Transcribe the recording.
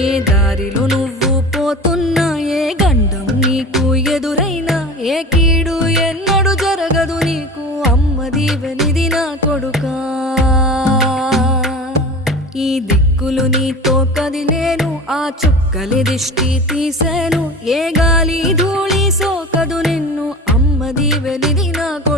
ఏ దారిలో నువ్వు పోతున్నా, ఏ గండం నీకు ఎదురైనా, ఏ కీడు ఎన్నడు జరగదు నీకు, అమ్మ దీవెనిది నా కొడుకా. ఈ దిక్కులు నీతో కదిలేను, ఆ చుక్కలి దిష్టి తీసేను, ఏ గాలి ధూళి సోకదు నిన్ను, అమ్మ దీవెనిది నా కొడుకా.